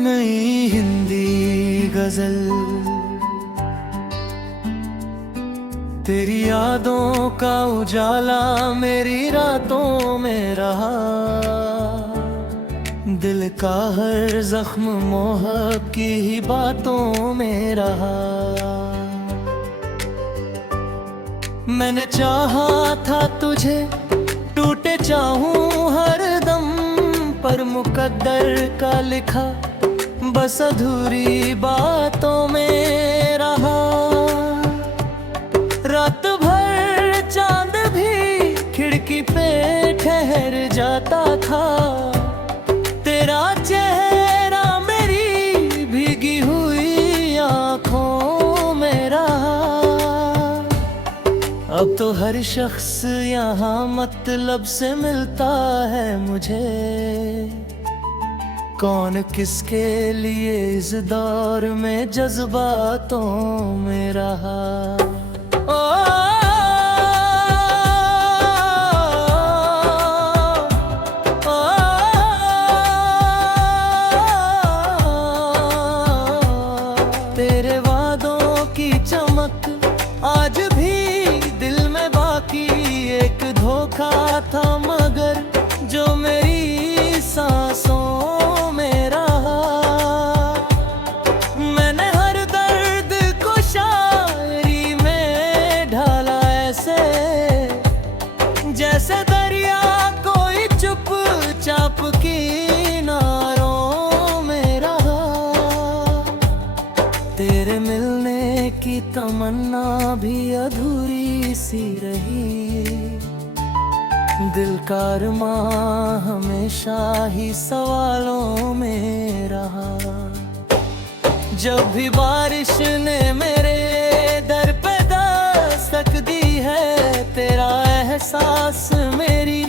नई हिंदी गजल तेरी यादों का उजाला मेरी रातों में रहा। दिल का हर जख्म मोहब्बत की ही बातों में रहा। मैंने चाहा था तुझे टूटे चाहूं हर दम, पर मुकद्दर का लिखा बस अधूरी बातों में रहा। रात भर चांद भी खिड़की पे ठहर जाता था, तेरा चेहरा मेरी भीगी हुई आंखों में रहा। अब तो हर शख्स यहाँ मतलब से मिलता है मुझे, कौन किसके लिए इस दौर में जज्बातों में रहा। तेरे वादों की चमक आज भी दिल में बाकी, एक धोखा था मगर जो मेरी सांसों में रहा। मैंने हर दर्द को शायरी में ढाला ऐसे, जैसे दरिया कोई चुपचाप किनारों में रहा। तेरे मिलने की तमन्ना भी अधूरी सी रही, दिल का अरमां हमेशा ही सवालों में रहा। जब भी बारिश ने मेरे दर पे दस्तक दी है, तेरा एहसास मेरी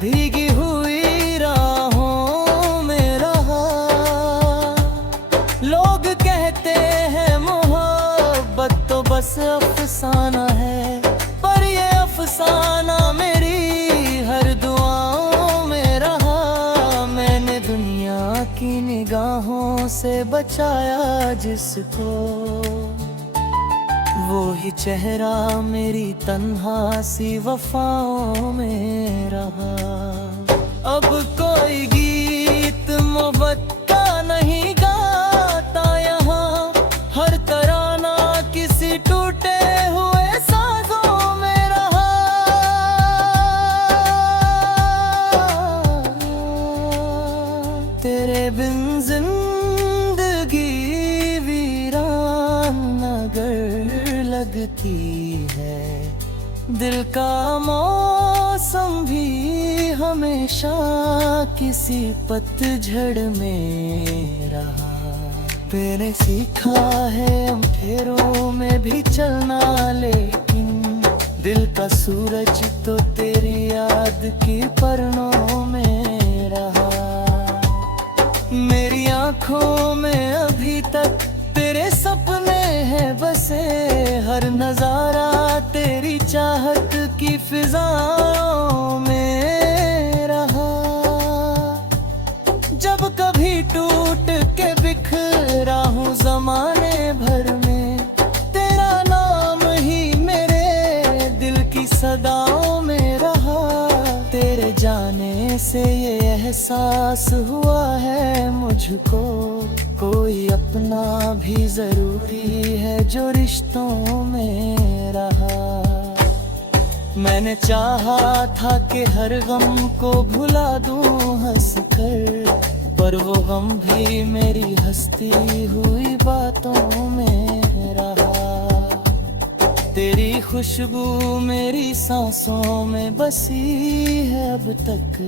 भीगी हुई राहों में रहा। लोग कहते हैं मोहब्बत तो बस अफसाना है, पर ये अफसाना मेरी हर दुआओं में रहा। मैंने दुनिया की निगाहों से बचाया जिसको, वो ही चेहरा मेरी तन्हा सी वफाओं में रहा। अब कोई गीत मोहब्बत का नहीं गाता यहाँ, हर तराना किसी टूटे हुए साजों में रहा। तेरे बिन जिंदगी वीरान नगर लगती है, दिल का मौसम भी हमेशा किसी पतझड़ में रहा। मैंने सीखा है अंधेरों में भी चलना, लेकिन दिल का सूरज तो तेरी याद की परनों में रहा। मेरी आंखों में अभी तक तेरे सपने हैं बसे, हर नजारा तेरी चाहत की फिजाओं में रहा। जब कभी टूट के बिखरा हूँ जमाने भर में, तेरा नाम ही मेरे दिल की सदाओं में रहा। तेरे जाने से ये एहसास हुआ है मुझको, कोई अपना भी जरूरी है जो रिश्तों में रहा। मैंने चाहा था कि हर गम को भुला दूं हंस कर, पर वो गम भी मेरी हंसती हुई बातों में रहा। तेरी खुशबू मेरी सांसों में बसी है अब तक,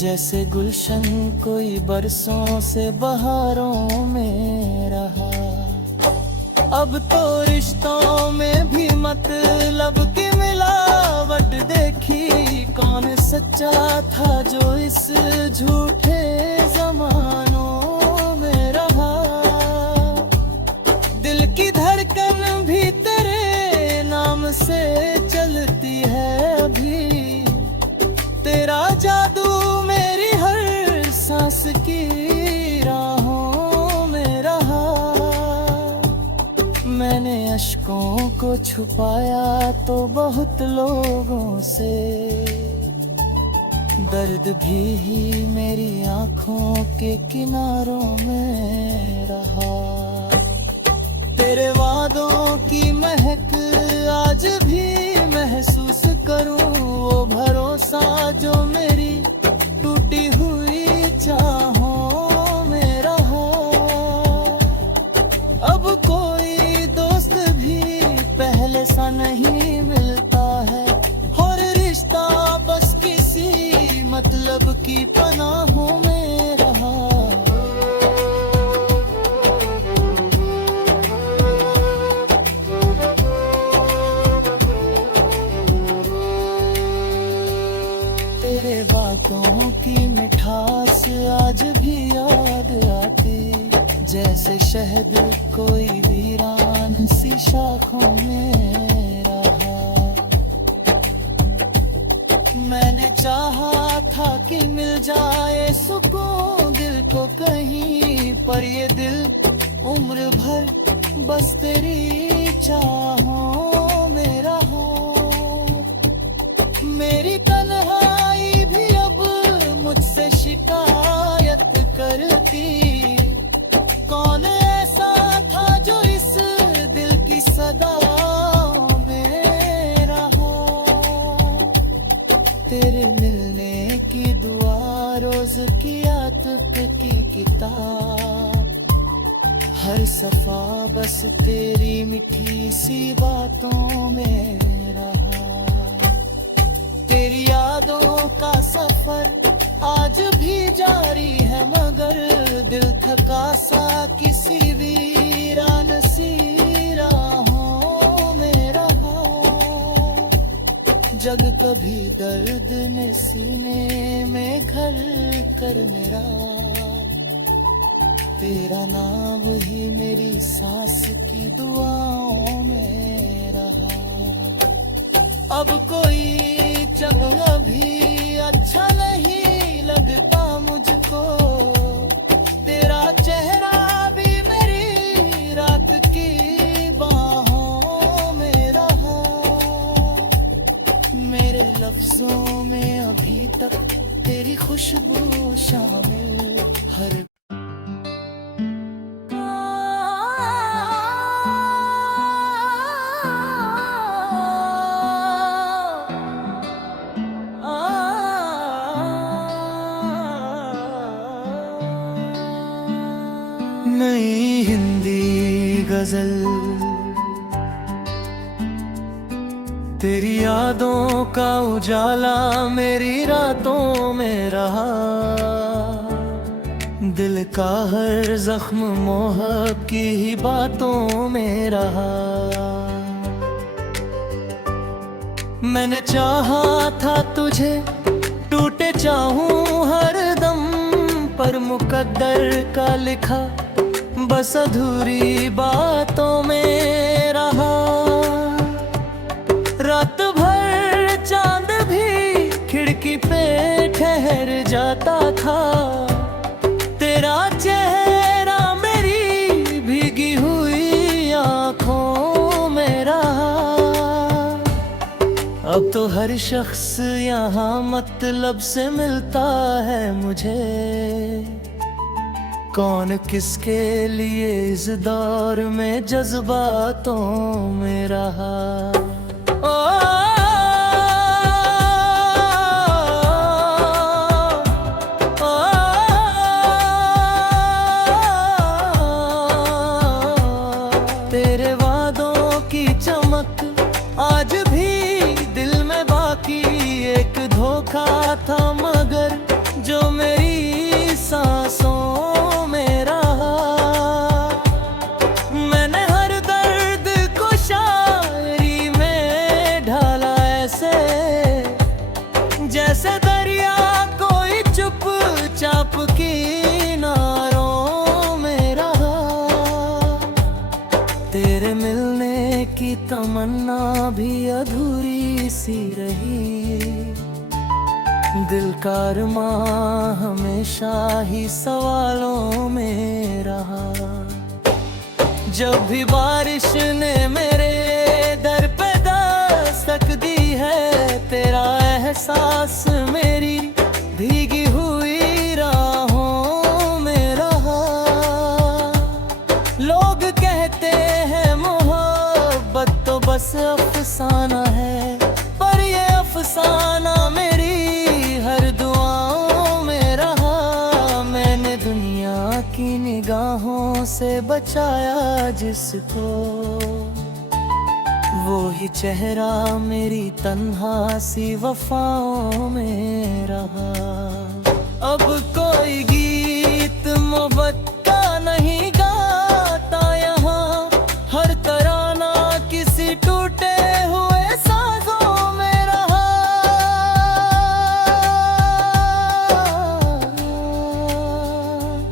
जैसे गुलशन कोई बरसों से बहारों में रहा। अब तो रिश्तों में भी मतलब की मिलावट देखी, कौन सच्चा था जो इस झूठे जमानों में रहा। दिल की धड़कन भी तेरे नाम से चलती है अभी, तेरा जादू मेरी हर सांस की राहों अश्कों को छुपाया तो बहुत लोगों से, दर्द भी मेरी आंखों के किनारों में रहा। तेरे वादों की महक आज भी महसूस करूं, वो भरोसा जो मेरी टूटी हुई चाहों में रहा। अब कोई दोस्त भी पहले सा नहीं मिलता है, और रिश्ता बस किसी मतलब की पनाहों में रहा। तेरे बातों की मिठास आज भी याद आती, जैसे शहद कोई वीरान सी शाखों में रहा। मैंने चाहा था कि मिल जाए सुकून दिल को कहीं, पर ये दिल उम्र भर बस तेरी चाहों में रहा। मेरी तन्हाई भी अब मुझसे शिकायत करती, कौन ऐसा था जो इस दिल की सदाओं में रहा। तेरे मिलने की दुआ रोज की आतक की किताब, हर सफा बस तेरी मीठी सी बातों में रहा। तेरी यादों का सफर आज भी जारी है, मगर दिल थका सा किसी वीरान सी राहों में रहा। जग कभी दर्द ने सीने में घर कर मेरा, तेरा नाम ही मेरी सांस की दुआओं में रहा। अब कोई जगह भी अच्छा नहीं लगता मुझको, तेरा चेहरा भी मेरी रात की बाहों में रहा। मेरे लफ्जों में अभी तक तेरी खुशबू शामिल, हर नई हिंदी गजल तेरी यादों का उजाला मेरी रातों में रहा। दिल का हर जख्म मोहब्बत की ही बातों में रहा। मैंने चाहा था तुझे टूटे चाहूं हर दम, पर मुकद्दर का लिखा बस अधूरी बातों में रहा। रात भर चांद भी खिड़की पे ठहर जाता था, तेरा चेहरा मेरी भीगी हुई आंखों में रहा। अब तो हर शख्स यहाँ मतलब से मिलता है मुझे, कौन किसके लिए इस दौर में जज्बातों में रहा। तेरे वादों की चमक आज भी दिल में बाकी, एक धोखा था मगर जो मेरी सांसों में रहा। मैंने हर दर्द को शायरी में ढाला ऐसे, जैसे दरिया कोई चुपचाप किनारों में रहा। तेरे मिलने की तमन्ना भी अधूरी सी रही, दिल का अरमां हमेशा ही सवालों में रहा। जब भी बारिश ने मेरे दर पे दस्तक दी है, तेरा एहसास मेरी भीगी हुई राहों में रहा। लोग कहते हैं मोहब्बत तो बस अफसाना है, पर ये अफसाना मेरी हर दुआओं में रहा। मैंने दुनिया की निगाहों से बचाया जिसको, वो ही चेहरा मेरी तन्हा सी वफाओं में रहा। अब कोई गीत मोहब्बत का नहीं गाता यहाँ, हर तराना किसी टूटे हुए साजों में रहा।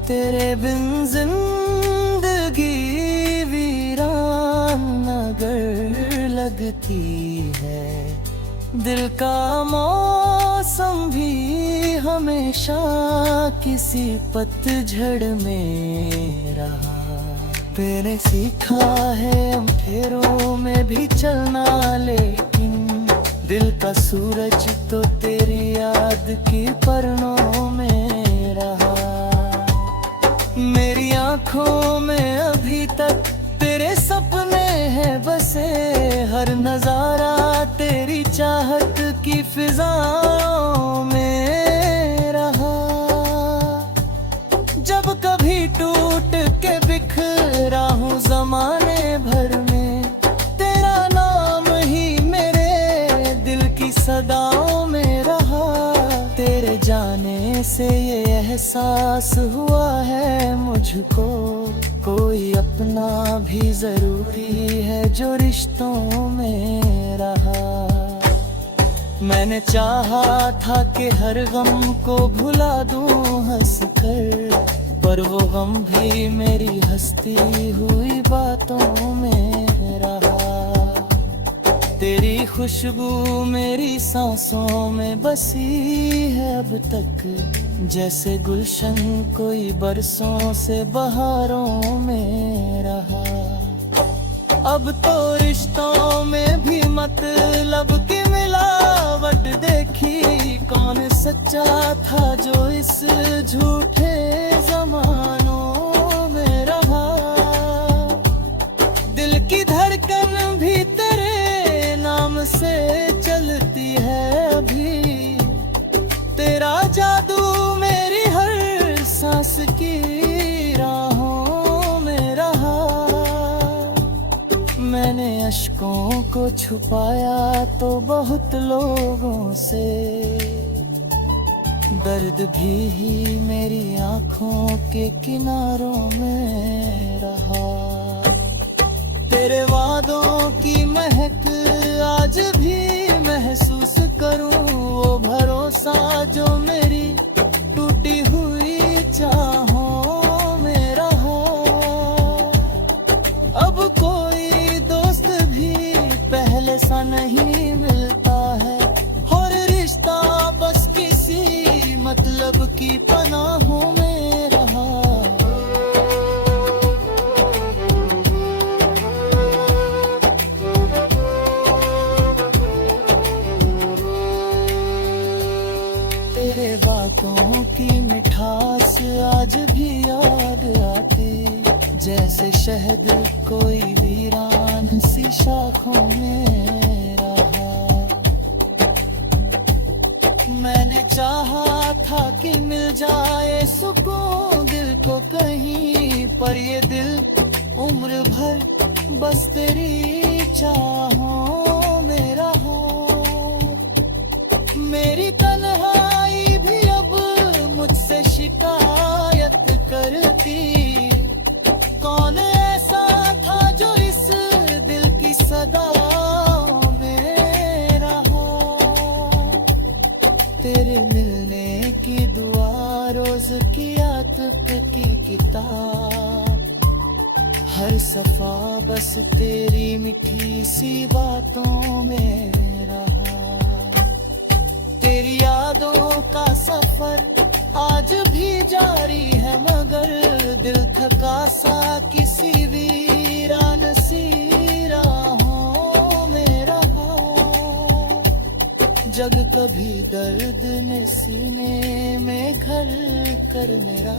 तेरे बिन जिंदगी वीरान नगर लगती है, दिल का मौसम भी हमेशा किसी पतझड़ में रहा। मैंने सीखा है अंधेरों में भी चलना, लेकिन दिल का सूरज तो तेरी याद की परनों में रहा। मेरी आंखों में अभी तक तेरे सपने हैं बसे, हर नजारा तेरी चाहत की फिजाओं में रहा। जब कभी टूट के बिखरा हूँ जमाने भर में, तेरा नाम ही मेरे दिल की सदाओं में रहा। तेरे जाने से ये एहसास हुआ है मुझको, कोई अपना भी जरूरी है जो रिश्तों में रहा। मैंने चाहा था कि हर गम को भुला दूं हंस कर, पर वो गम भी मेरी हंसती हुई बातों में रहा। तेरी खुशबू मेरी सांसों में बसी है अब तक, जैसे गुलशन कोई बरसों से बहारों में रहा। अब तो रिश्तों में भी मतलब की मिलावट देखी, कौन सच्चा था जो इस झूठे जमानों में रहा। दिल की धड़कन भी तेरे नाम से चलती है अभी, तेरा जादू मेरी हर सांस की राहों में रहा। मैंने अश्कों को छुपाया तो बहुत लोगों से, दर्द भी मेरी आंखों के किनारों में रहा। तेरे वादों की महक आज भी महसूस करूं, वो भरोसा जो मेरी टूटी हुई चाहों में रहा। अब कोई दोस्त भी पहले सा नहीं मिलता है, और रिश्ता बस किसी मतलब की पनाहों में रहा। तेरे बातों की मिठास आज भी याद आती, जैसे शहद कोई वीरान सी शाखों में रहा। मैंने चाहा था कि मिल जाए सुकून दिल को कहीं, पर ये दिल उम्र भर बस तेरी चाहों में रहा। मेरी तन्हाई भी अब मुझसे शिकायत करती, कौन ऐसा था जो इस दिल की सदाओं में रहा। तेरे मिलने की दुआ रोज की आदत की किताब, हर सफा बस तेरी मीठी सी बातों में रहा। तेरी यादों का सफर आज भी जारी है, मगर दिल थका सा किसी भी लग कभी दर्द ने सीने में घर कर मेरा,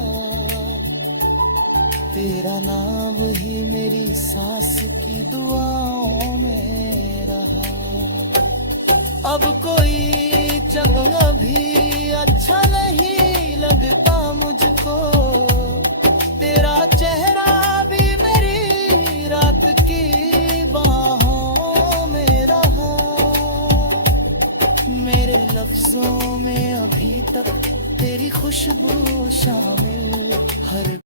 तेरा नाम ही मेरी सांस की दुआओं में रहा। अब कोई जगह भी अच्छा नहीं